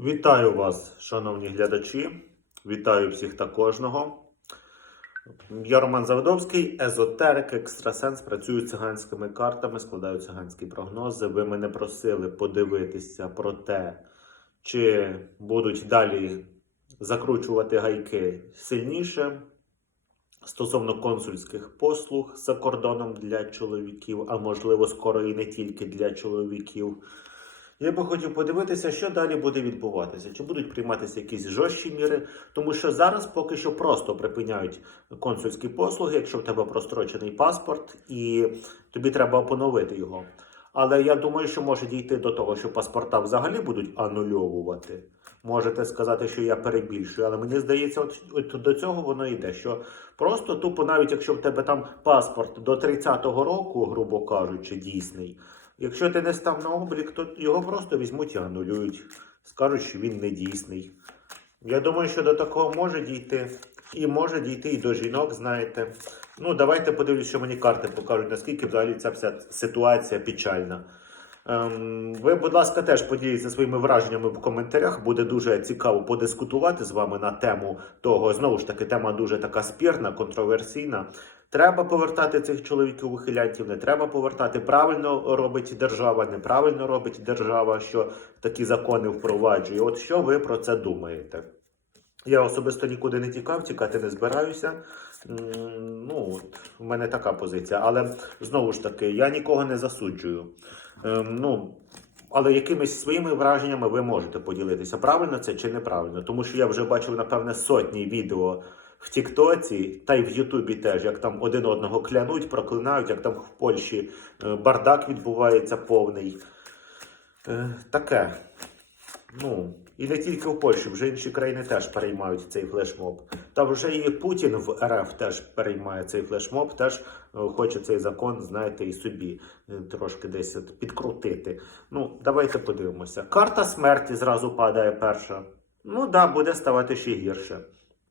Вітаю вас, шановні глядачі. Вітаю всіх та кожного. Я Роман Заводовський, езотерик, екстрасенс, працюю з циганськими картами, складаю циганські прогнози. Ви мене просили подивитися про те, чи будуть далі закручувати гайки сильніше стосовно консульських послуг за кордоном для чоловіків, а можливо, скоро і не тільки для чоловіків. Я би хотів подивитися, що далі буде відбуватися. Чи будуть прийматися якісь жорсткі міри, тому що зараз поки що просто припиняють консульські послуги, якщо в тебе прострочений паспорт, і тобі треба поновити його. Але я думаю, що може дійти до того, що паспорта взагалі будуть анульовувати. Можете сказати, що я перебільшую, але мені здається, от, от до цього воно йде. Що просто тупо, навіть якщо в тебе там паспорт до 30-го року, грубо кажучи, дійсний. Якщо ти не став на облік, то його просто візьмуть і анулюють. Скажуть, що він не дійсний. Я думаю, що до такого може дійти. І може дійти і до жінок, знаєте. Ну, давайте подивлюсь, що мені карти покажуть, наскільки взагалі ця вся ситуація печальна. Ем, ви, будь ласка, теж поділіться своїми враженнями в коментарях. Буде дуже цікаво подискутувати з вами на тему того. Знову ж таки, тема дуже така спірна, контроверсійна. Треба повертати цих чоловіків ухилянтів, не треба повертати. Правильно робить держава, неправильно робить держава, що такі закони впроваджує. От що ви про це думаєте? Я особисто нікуди не тікав, тікати не збираюся. Ну, от, в мене така позиція. Але знову ж таки, я нікого не засуджую. Ем, ну, але якимись своїми враженнями ви можете поділитися, правильно це чи неправильно. Тому що я вже бачив, напевне, сотні відео в Тіктоці та й в Ютубі теж, як там один одного клянуть, проклинають, як там в Польщі е, бардак відбувається повний. Е, Таке. Ну, і не тільки в Польщі, вже інші країни теж переймають цей флешмоб. Та вже і Путін в РФ теж переймає цей флешмоб, теж е, хоче цей закон, знаєте, і собі е, трошки десь підкрутити. Ну, давайте подивимося. Карта смерті зразу падає перша. Ну да, буде ставати ще гірше.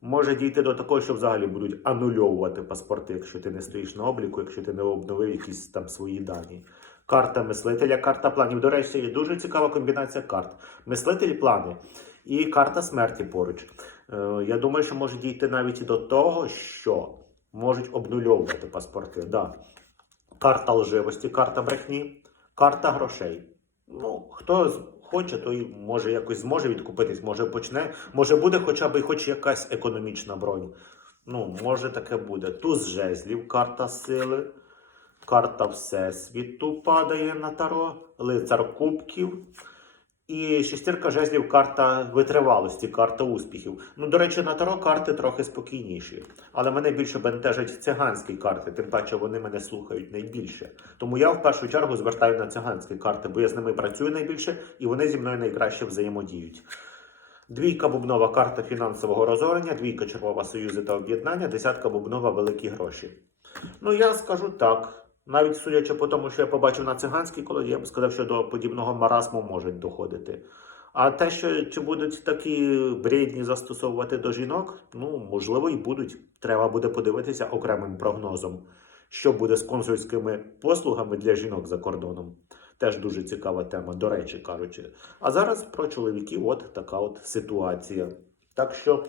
Може дійти до такого, що взагалі будуть анульовувати паспорти, якщо ти не стоїш на обліку, якщо ти не обновив якісь там свої дані. Карта мислителя, карта планів. До речі, є дуже цікава комбінація карт. Мислитель плани і карта смерті поруч. Е, я думаю, що може дійти навіть і до того, що можуть обнульовувати паспорти. Да. Карта лживості, карта брехні, карта грошей. Ну, хто хоче, той може якось зможе відкупитись, може почне, може буде хоча б хоч якась економічна бронь. Ну, може таке буде. Туз жезлів, карта сили, карта Всесвіту падає на таро, лицар кубків. І шестірка жезлів карта витривалості, карта успіхів. Ну, до речі, на таро карти трохи спокійніші. Але мене більше бентежать циганські карти, тим паче вони мене слухають найбільше. Тому я в першу чергу звертаю на циганські карти, бо я з ними працюю найбільше і вони зі мною найкраще взаємодіють. Двійка бубнова карта фінансового розорення, двійка червова союзи та об'єднання, десятка бубнова великі гроші. Ну, я скажу так. Навіть судячи по тому, що я побачив на циганській колоді, я б сказав, що до подібного маразму можуть доходити. А те, що чи будуть такі бредні застосовувати до жінок, ну можливо, і будуть. Треба буде подивитися окремим прогнозом, що буде з консульськими послугами для жінок за кордоном. Теж дуже цікава тема, до речі кажучи. А зараз про чоловіків, от така от ситуація. Так що,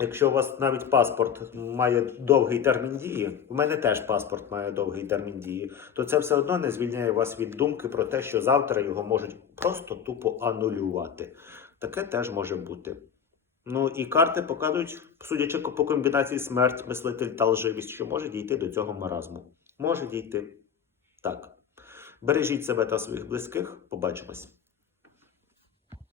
якщо у вас навіть паспорт має довгий термін дії, в мене теж паспорт має довгий термін дії, то це все одно не звільняє вас від думки про те, що завтра його можуть просто тупо анулювати. Таке теж може бути. Ну і карти показують, судячи по комбінації смерть, мислитель та лживість, що може дійти до цього маразму. Може дійти. Так. Бережіть себе та своїх близьких. Побачимось.